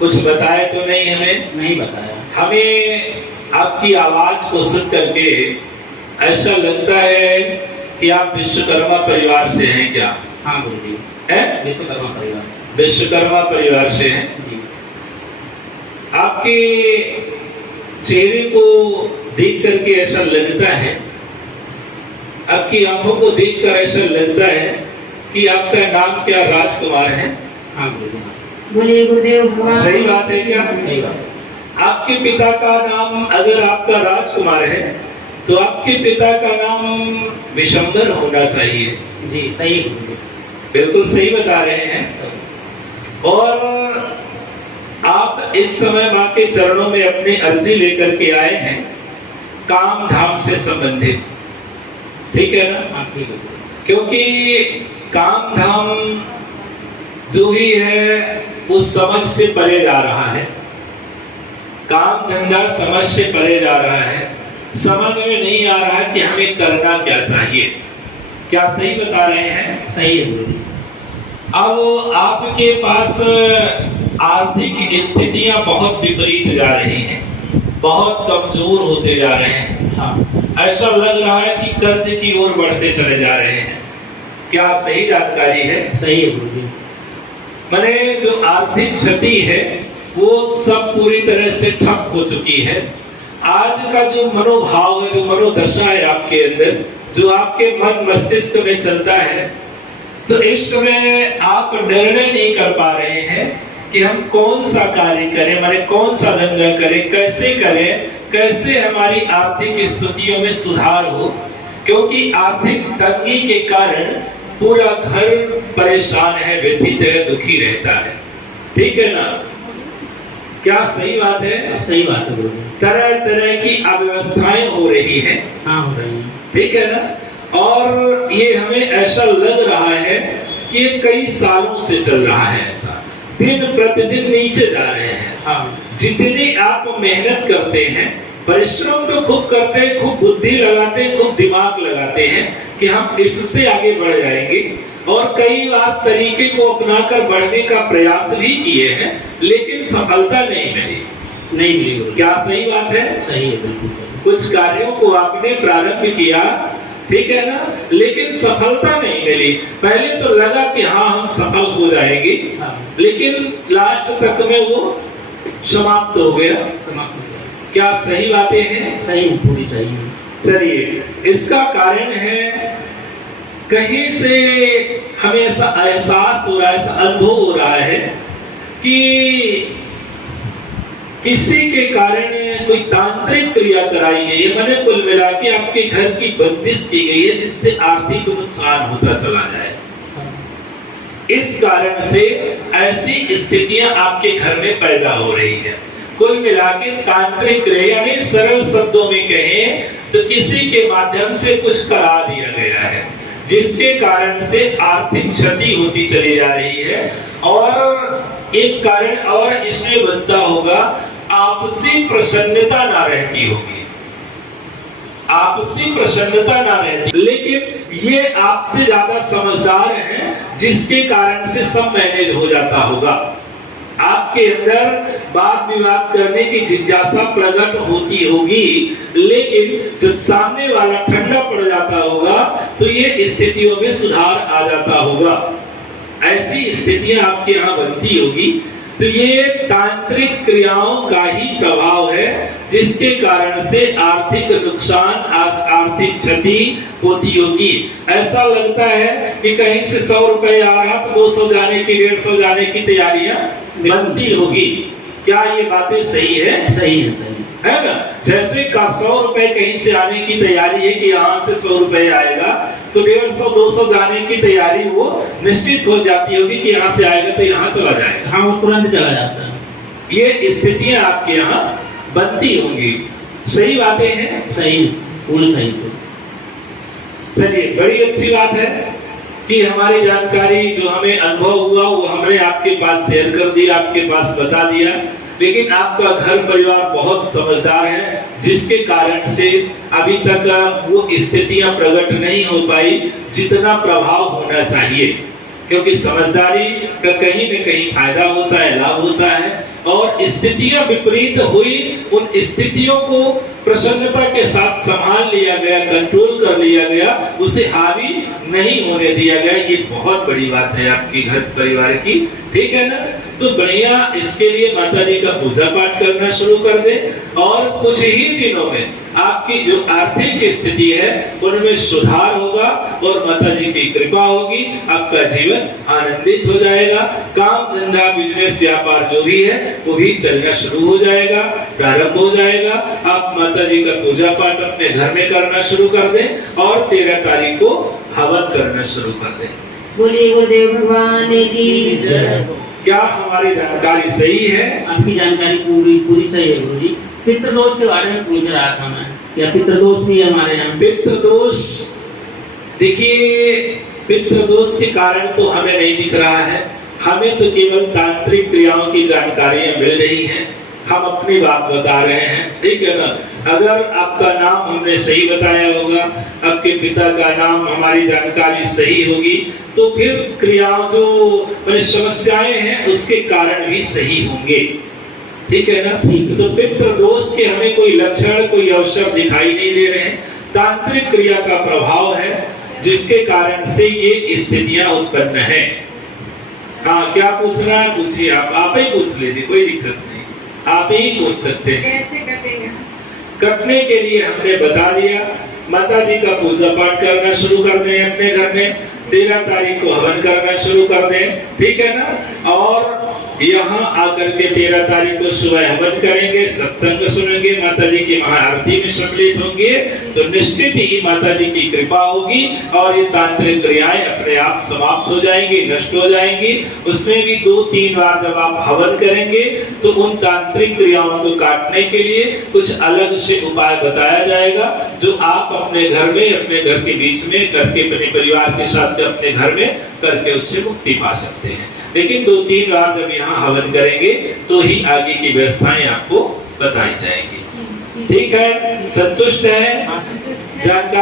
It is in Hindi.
कुछ बताया तो नहीं हमें? नहीं बताया। हमें आपकी आवाज को सुन करके ऐसा लगता है कि आप विश्वकर्मा परिवार से हैं क्या? हाँ गुरु जी। है? विश्वकर्मा परिवार। विश्वकर्मा परिवार से हैं जी। आपके चेहरे को देख करके ऐसा लगता है, आपकी आंखों को देखकर ऐसा लगता है कि आपका नाम क्या राजकुमार है? हाँ गुरु जी। बोलिए गुरुदेव भगवान। सही बात है क्या? सही बात। आपके पिता का नाम अगर आपका राजकुमार है तो आपके पिता का नाम विशंबर होना चाहिए। जी सही है गुरु जी। बिल्कुल सही बता रहे हैं। और आप इस समय माँ के चरणों में अपनी अर्जी लेकर के आए हैं काम धाम से संबंधित, ठीक है ना? हाँ ठीक है। क्योंकि काम धाम जो ही है वो समझ से परे जा रहा है, काम धंधा समझ से परे जा रहा है, समझ में नहीं आ रहा है कि हमें करना क्या चाहिए। क्या सही बता रहे हैं? सही है गुरु जी। अब आपके पास आर्थिक स्थितियां बहुत विपरीत जा रही हैं, बहुत कमजोर होते जा रहे हैं। हाँ ऐसा लग रहा है कि कर्ज की ओर बढ़ते चले जा रहे हैं। क्या सही जानकारी है? सही है गुरु जी। मैंने जो आर्थिक क्षति है वो सब पूरी तरह से ठप हो चुकी है। आज का जो मनोभाव है, जो मनोदशा है आपके अंदर, जो आपके मन मस्तिष्क में चलता है, तो इस समय आप निर्णय नहीं कर पा रहे हैं कि हम कौन सा कार्य करें, माने कौन सा धंधा करें, कैसे करें, कैसे हमारी आर्थिक स्थितियों में सुधार हो। क्योंकि आर्थिक तंगी के कारण पूरा घर परेशान है, व्यथित है, दुखी रहता है, ठीक है ना? क्या सही बात है? सही बात है गुरु जी। तरह तरह की अव्यवस्थाएं हो रही हैं, हाँ हो रही है। ठीक है ना? और ये हमें ऐसा लग रहा है कि ये कई सालों से चल रहा है, ऐसा दिन प्रतिदिन नीचे जा रहे हैं। हाँ जितनी आप मेहनत करते हैं, परिश्रम तो खूब करते हैं, खूब बुद्धि लगाते हैं, खूब दिमाग लगाते हैं कि हम इससे आगे बढ़ जाएंगे, और कई बार तरीके को अपनाकर बढ़ने का प्रयास भी किए हैं, लेकिन सफलता नहीं मिली। नहीं मिली गुरु जी। क्या सही बात है? सही है बिल्कुल सही। कुछ कार्यों को आपने प्रारंभ किया, ठीक है ना, लेकिन सफलता नहीं मिली। पहले तो लगा कि हाँ हम सफल हो जाएंगे, हाँ लेकिन लास्ट तक में वो समाप्त हो गया। समाप्त हो गया। क्या सही बातें हैं? सही पूरी चाहिए। चलिए, इसका कारण है कहीं से हमें ऐसा एहसास हो रहा है, ऐसा अनुभव हो रहा है कि किसी के कारण कोई तांत्रिक क्रिया कराई गई है, मैंने कुल मिला के आपके घर की बंदिश की गई है, जिससे आर्थिक नुकसान होता चला जाए। इस कारण से ऐसी स्थितियां आपके घर में पैदा हो रही है। कुल मिला के तांत्रिक क्रिया, यानी सरल शब्दों में कहें तो किसी के माध्यम से कुछ करा दिया गया है, जिसके कारण से आर्थिक क्षति होती चली जा रही है। और एक कारण और इसमें बनता होगा, आपसी प्रसन्नता ना रहती होगी, आपसी प्रसन्नता ना रहती। लेकिन ये आपसे ज्यादा समझदार हैं, जिसके कारण से सब मैनेज हो जाता होगा। आपके अंदर वाद विवाद करने की जिज्ञासा प्रकट होती होगी, लेकिन जब सामने वाला ठंडा पड़ जाता होगा तो ये स्थितियों में सुधार आ जाता होगा। ऐसी स्थितियां आपके यहाँ बनती होगी। तो ये तांत्रिक क्रियाओं का ही प्रभाव है, जिसके कारण से आर्थिक नुकसान, आर्थिक क्षति होती होगी। ऐसा लगता है कि कहीं से 100 रुपए आ रहा तो 200 जाने की, 150 जाने की तैयारियां बनती होगी। क्या ये बातें सही है? सही है। सही है ना? जैसे का 100 रुपए कहीं से आने की तैयारी है कि यहाँ से 100 रुपए आएगा, तो 150 200 जाने की तैयारी वो निश्चित हो जाती होगी कि यहाँ से आएगा तो यहाँ चला जाएगा। हाँ वो तुरंत चला जाता है। ये स्थितियां आपके यहाँ बनती होंगी। सही बातें हैं? सही पूर्ण सही। चलिए, बड़ी अच्छी बात है कि हमारी जानकारी जो हमें अनुभव हुआ वो हमने आपके पास शेयर कर दिया, आपके पास बता दिया। लेकिन आपका घर परिवार बहुत समझदार है, जिसके कारण से अभी तक वो स्थितियां प्रकट नहीं हो पाई जितना प्रभाव होना चाहिए। क्योंकि समझदारी का कहीं न कहीं फायदा होता है, लाभ होता है। और स्थितियां विपरीत हुई, उन स्थितियों को प्रसन्नता के साथ संभाल लिया गया, कंट्रोल कर लिया गया, उसे हावी नहीं होने दिया गया। ये बहुत बड़ी बात है आपकी घर परिवार की, ठीक है ना। तो बढ़िया, इसके लिए माता जी का पूजा पाठ करना शुरू कर दे और कुछ ही दिनों में आपकी जो आर्थिक स्थिति है उनमें सुधार होगा और माता जी की कृपा होगी। आपका जीवन आनंदित हो जाएगा। काम धंधा, बिजनेस, व्यापार जो भी है वो भी चलना शुरू हो जाएगा, प्रारंभ हो जाएगा। आप माता जी का पूजा पाठ अपने घर में करना शुरू कर दें और 13 तारीख को हवन करना शुरू कर दें। बोलिए गुरुदेव भगवान की जय। क्या हमारी जानकारी सही है? आपकी जानकारी पूरी सही है गुरु जी। पितृदोष के बारे में पूछ रहा था मैं, क्या पितृदोष भी है हमारे यहाँ? पितृदोष, देखिए पितृदोष के कारण तो हमें नहीं दिख रहा है, हमें तो केवल तांत्रिक क्रियाओं की जानकारियां मिल रही हैं। हम अपनी बात बता रहे हैं, ठीक है ना। अगर आपका नाम हमने सही बताया होगा, आपके पिता का नाम, हमारी जानकारी सही होगी, तो फिर क्रियाओं जो समस्याएं हैं उसके कारण भी सही होंगे, ठीक है ना। तो पितृदोष के हमें कोई लक्षण, कोई अवसर दिखाई नहीं दे रहे हैं। तांत्रिक क्रिया का प्रभाव है जिसके कारण से ये स्थितियां उत्पन्न हैं। हाँ, क्या पूछना है पूछिए, आप ही पूछ लीजिए, कोई दिक्कत नहीं, आप ही पूछ सकते हैं। कैसे कटेगा? कटने के लिए हमने बता दिया, माता जी का पूजा पाठ करना शुरू कर दें अपने घर में, 13 तारीख को हवन करना शुरू कर दें, ठीक है ना। और यहाँ आकर के 13 तारीख को सुबह हवन करेंगे, सत्संग सुनेंगे, माता जी की महाआरती में सम्मिलित होंगे, तो निश्चित ही माता जी की कृपा होगी और ये तांत्रिक क्रियाएं अपने आप समाप्त हो जाएंगी, नष्ट हो जाएंगी। उसमें भी 2-3 बार जब आप हवन करेंगे तो उन तांत्रिक क्रियाओं को काटने के लिए कुछ अलग से उपाय बताया जाएगा, जो आप अपने घर में, अपने घर के बीच में करके, अपने परिवार के साथ अपने घर में करके उससे मुक्ति पा सकते हैं। लेकिन 2-3 बार जब यहाँ हवन करेंगे तो ही आगे की व्यवस्थाएं आपको बताई जाएंगी, ठीक है। संतुष्ट है जानकारी?